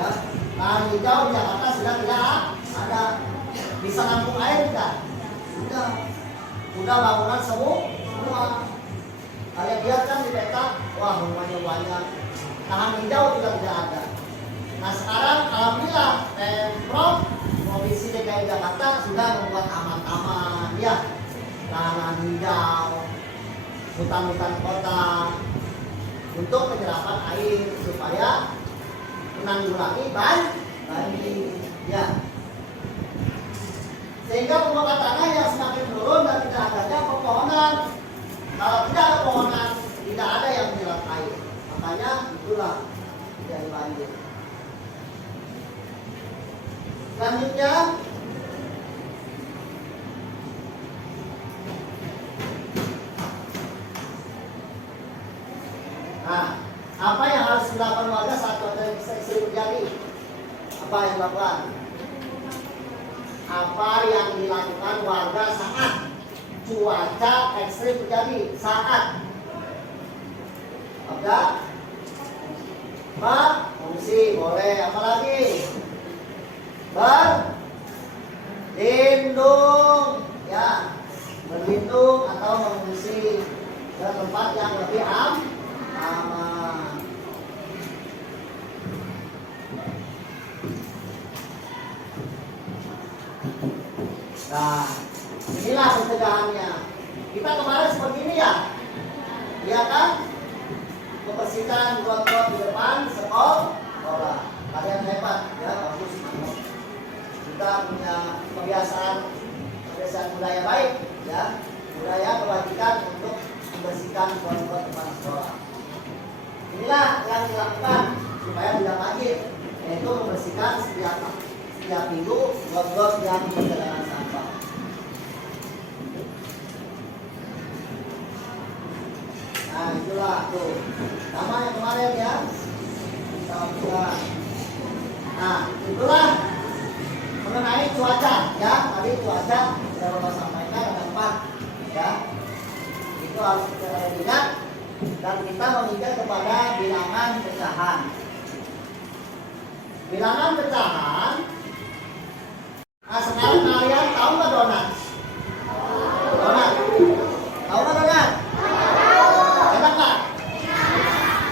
Ya, lahan hijau di Jakarta sudah tidak ada. Bisa nampung air tidak? Udah bangunan semua. Kalian lihat kan di peta, wah rumahnya banyak, lahan hijau juga tidak ada. Nah sekarang alhamdulillah Pemprov Provinsi DKI Jakarta sudah membuat taman-taman, ya, lahan hijau, hutan-hutan kota untuk penyerapan air supaya menanggulangi banjir, ya. Sehingga permukaan tanah yang semakin menurun dan tidak adanya pepohonan. Kalau tidak ada pohonan, tidak ada yang menyerap air. Makanya itulah jadi banjir. Selanjutnya, nah, apa yang harus dilakukan warga saat cuaca ekstrim terjadi? Apa yang dilakukan? Apa yang dilakukan warga saat cuaca ekstrim terjadi? Saat mengungsi boleh, apalagi berlindung, ya, berlindung atau mengungsi ke tempat yang lebih aman. Nah, inilah pencegahannya. Kita kemarin seperti ini ya, ya kan? Membersihkan got-got di depan sekolah. Kalian hebat, ya, bagus. Kita punya kebiasaan budaya baik, ya, budaya kewajiban untuk membersihkan got-got depan sekolah. Inilah yang dilakukan supaya tidak banjir, yaitu membersihkan setiap minggu got-got yang berjalanan sampah. Nah itulah tuh sama yang kemarin ya. Kita buka. Nah itulah mengenai cuaca ya. Tadi cuaca saya mau sampaikan ada 4 ya. Itu harus kita ingat dan kita mengingat kepada bilangan pecahan. Bilangan pecahan. Nah sekarang kalian tahu nggak donat? Donat. Tahu nggak donat? Enak nggak?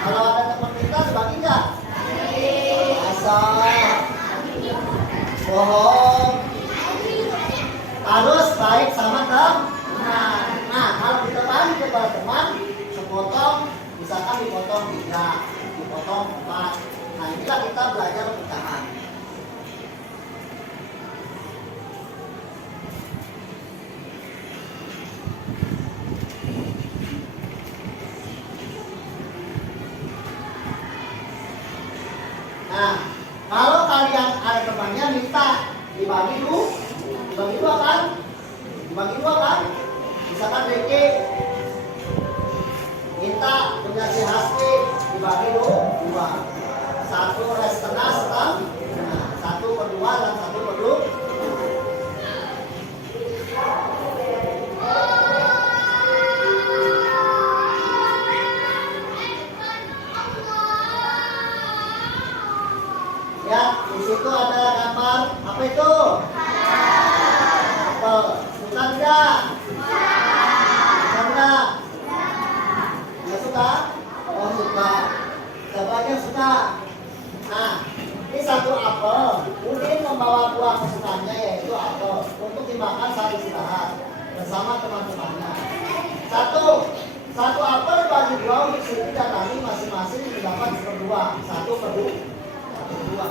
Kalau ada teman kita dibagi nggak? Asal. Bohong. Harus baik sama teman. Nah kalau kita bagi kepada teman, sepotong, misalkan dipotong 3, dipotong 4. Nah inilah kita belajar pecahan. Nah, kalau kalian ada temannya minta dibagi dua kan? Dibagi dua kan? Misalkan Ricky minta punya si Hasti dibagi dua. 1 les setengah. Nah, 1/2 dan 1/2. Ya, di situ ada gambar apa itu? Apel. Suka tidak? Suka tidak? Ya suka? Oh suka. Siapanya suka? Nah, ini 1 apel. Udin membawa buah kesukaannya yaitu apel untuk dimakan saat istirahat bersama teman-temannya. 1 apel dibagi 2 untuk Siti dan Rani masing-masing mendapat 1/2. 1/2.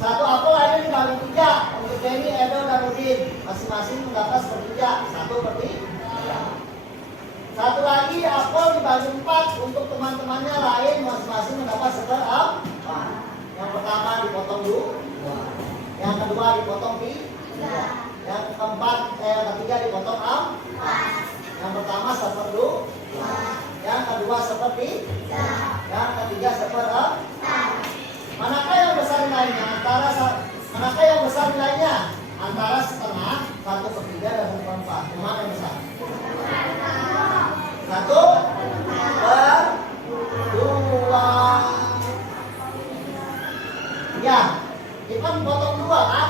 1 apel lainnya dibagi 3 untuk Denny, Edo, dan Udin masing-masing mendapat 1/3. 1/3. 1 lagi apel dibagi 4 untuk teman-temannya lain masing-masing mendapat 1/4. Yang pertama dipotong dulu, yang kedua dipotong 3, yang ketiga dipotong 4. Yang pertama 1/2, yang kedua 1/3, yang ketiga 1/4. Manakah yang besar nilainya? Manakah yang besar nilainya? Antara setengah, 1/3 dan 1/4. Yang mana yang besar? 1/2. Ya, kita potong 2 kan?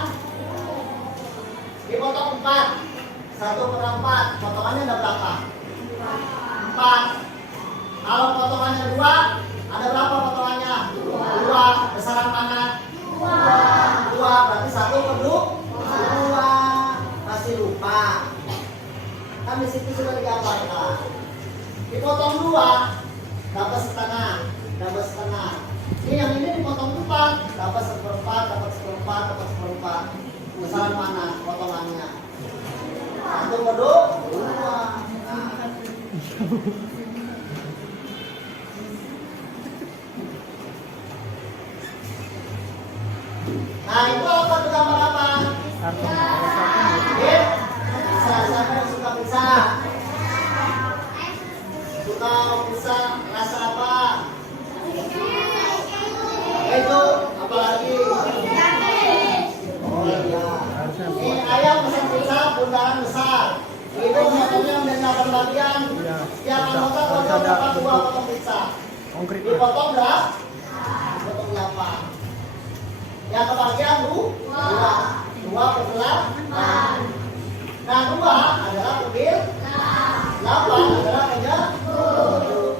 Dipotong 4. 1/4. Potongannya ada berapa? 4. Kalau potongannya 2, ada berapa potongannya? 2. Besaran mana? 2. Berarti 1/2. Masih lupa. Kan di situ sudah digambarkan. Dipotong 2, dapat setengah. Ini yang ini dipotong 4, dapat 1/4, dapat 1/4. Besaran mana potongannya? 1/2. Nah itu apa tuh gambar apa? Siapa yang suka pizza? Suka pizza rasa apa? Itu apalagi? Oh iya. Ini ayam pesan pizza bundaran besar. Itu motornya menjadi 8 bagian. Setiap anggota potong dapat 2 potong pizza. Dipotong berapa? Dipotong 8. Yang kebagian 2/8. Nah 2 adalah pemil, 8 adalah penyebut.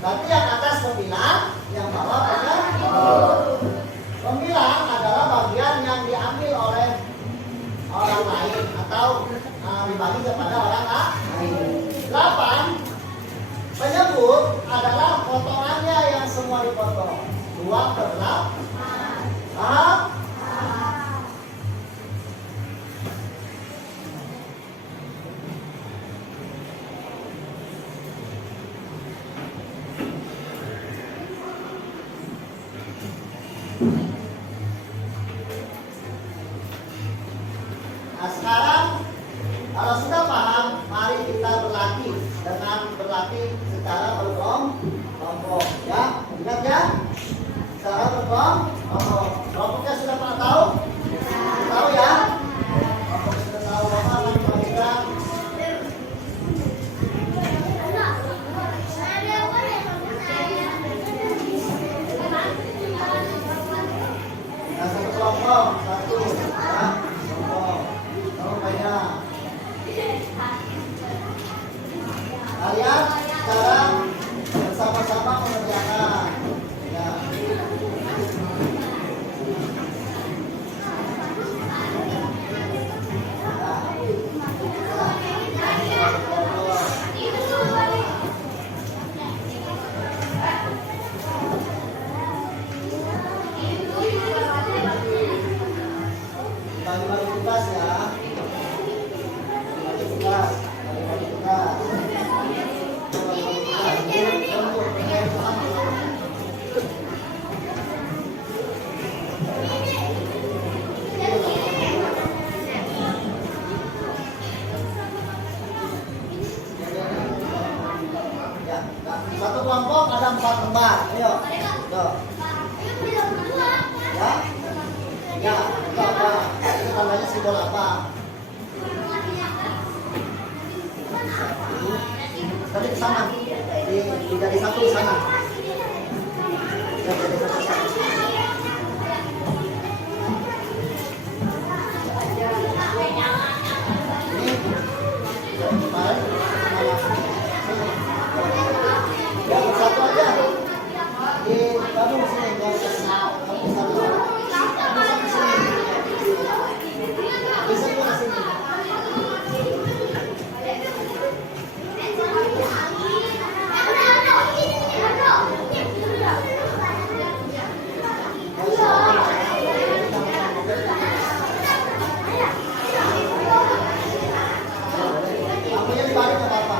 Berarti yang atas 9, yang bawah penyebut. 9 adalah bagian yang diambil oleh orang lain atau dibagi kepada orang lain. 8 penyebut adalah potongannya yang semua dipotong. 2/8. Paham? berlatih dengan berlatih secara berkelompok ya. Ingat ya, secara berkelompok. Kelompoknya sudah pernah tahu? Tahu ya? Kelompok sudah tahu. Bapak akan perhatikan. Nah, satu kelompok, satu ya, kelompok. Kelompok banyak. Kalian sekarang bersama-sama mengerjakan ya. Bagi-bagi tugas ya. Bagi tugas, bagi tugas. Ya, satu kelompok ada 4 lembar. Ayo. Tuh. Ya. Ya, itu apa? Itu tandanya simbol apa? Tadi ke sana. Jadi satu di sana. Jadi satu di sana. Ini kemarin ya satu aja. Di gabung sini enggak usah satu. Bisa juga sini. Lampunya dibalik nggak apa-apa.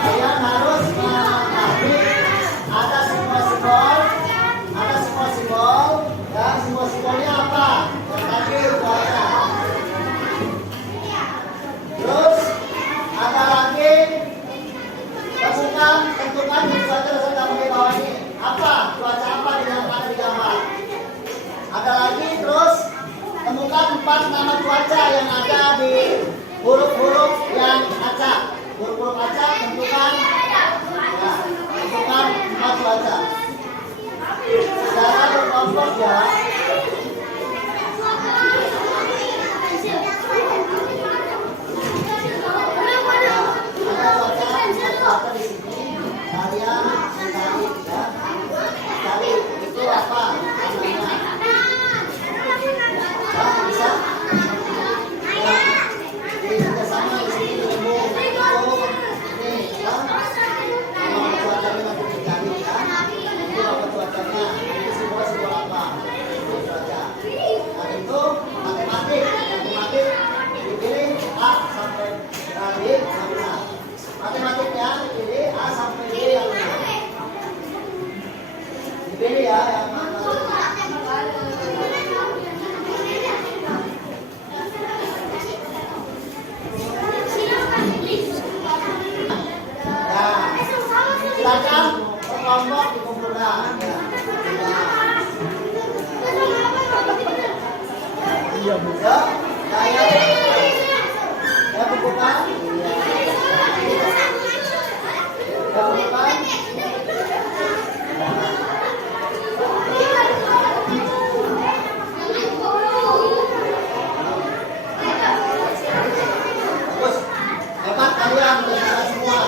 Kalian harus mengerti ada simbol-simbol, ya simbol-simbolnya apa? Yang tadi baca. Terus ada lagi tentukan di baca serta di bawah ini apa? Cuaca apa yang ada di gambar? Ada lagi terus temukan 4 nama cuaca yang ada di huruf-huruf yang acak. Huruf-huruf acak tentukan ya, tentukan 4 cuaca. Secara berkelompok ya. Ada cuaca di sini. Kalian mencari ya. Cari itu apa namanya? Ya, bisa? Ya. Ini sama di sini ilmu. Nih, ya. Nama cuacanya nanti dicari ya. Itu apa cuacanya? Ini simbol-simbol apa? Simbol cuaca. Nah itu matematik. Matematik dipilih A sampai D sampai A. Matematiknya dipilih A sampai D yang benar. Dipilih ya yang mana? Silakan berkelompok dikumpulkan. Iya bu. Ya, ya kumpulkan. Ya kumpulkan. Bagus, hebat kalian bisa semua.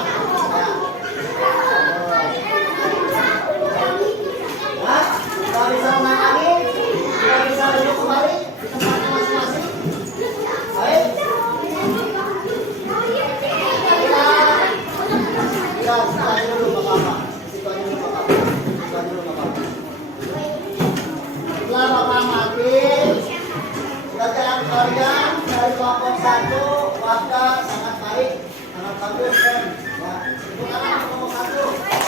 Sudah bisa menangani, sudah bisa duduk kembali di tempatnya masing-masing. Baik. Ya, situ aja dulu Bapak. Situ aja dulu Bapak. Situ aja dulu Bapak. Setelah Bapak mati, bacaan kalian dari kelompok 1 warga sangat baik, sangat bagus kan? Ya, itu kan kelompok 1.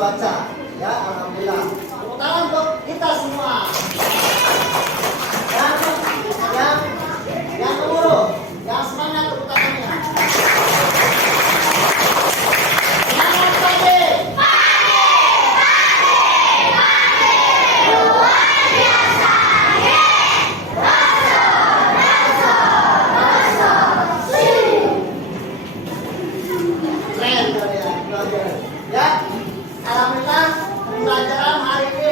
cuaca. Ya, alhamdulillah. Tepuk tangan untuk kita semua. Yang gemuruh, yang semangat tepuk tangannya. Semangat pagi. Keren kalian, belajar. Ya, alhamdulillah pembelajaran hari ini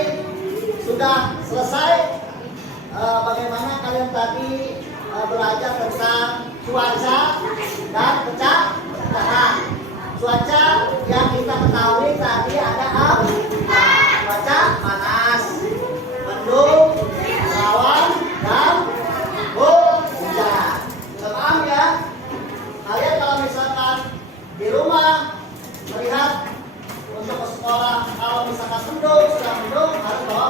sudah selesai. Bagaimana kalian tadi belajar tentang cuaca dan pecahan. Cuaca yang kita ketahui tadi ada cuaca panas, mendung, awan, dan hujan. Sudah paham ya? Kalian kalau misalkan di rumah melihat untuk ke sekolah, kalau misalkan mendung, sudah mendung harus bawa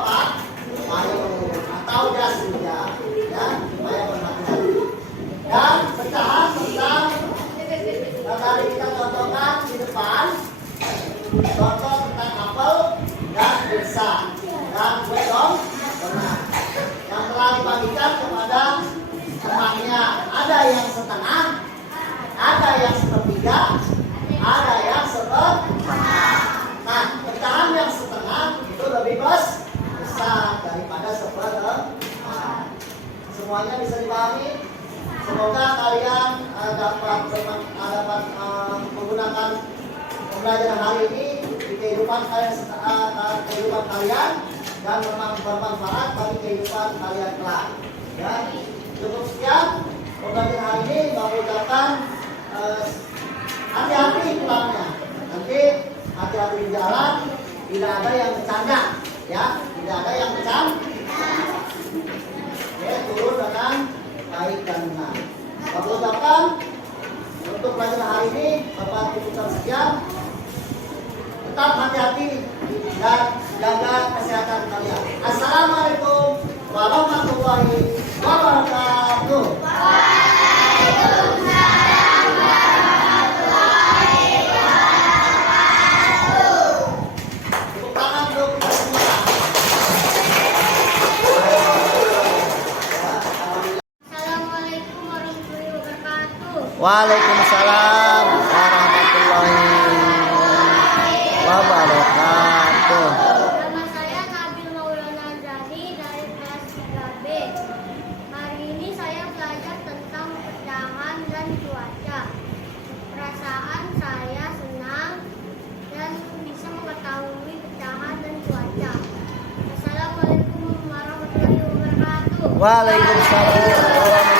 payung atau jas hujan, ya supaya berhati-hati. Dan pecahan tentang yang tadi kita contohkan di depan, contoh tentang apel dan pisang dan kue donat yang telah dibagikan kepada temannya. Ada yang setengah, ada yang sepertiga, ada yang setengah. Nah, pecahan yang setengah itu lebih besar daripada seperempat. Semuanya bisa dipahami. Semoga kalian dapat menggunakan pembelajaran hari ini di kehidupan kalian dan memang bermanfaat bagi kehidupan kalian kelak. Ya, cukup sekian pembelajaran hari ini. Mau ucapkan hati-hati pulangnya. Nanti hati-hati di jalan, tidak ada yang bercanda, ya, tidak ada yang bercanda. Oke, turun dengan baik dan benar. Bapak ucapkan untuk pelajaran hari ini, Bapak cukupkan sekian. Tetap hati-hati dan jaga kesehatan kalian. Assalamualaikum warahmatullahi wabarakatuh. Tepuk tangan untuk kita semua. Assalamualaikum warahmatullahi wabarakatuh. Waalaikumsalam warahmatullahi wabarakatuh. Nama saya Nabil Maulana Zani dari kelas 3B. Hari ini saya belajar tentang pecahan dan cuaca. Perasaan saya senang dan bisa mengetahui pecahan dan cuaca. Assalamualaikum warahmatullahi wabarakatuh. Waalaikumsalam warahmatullahi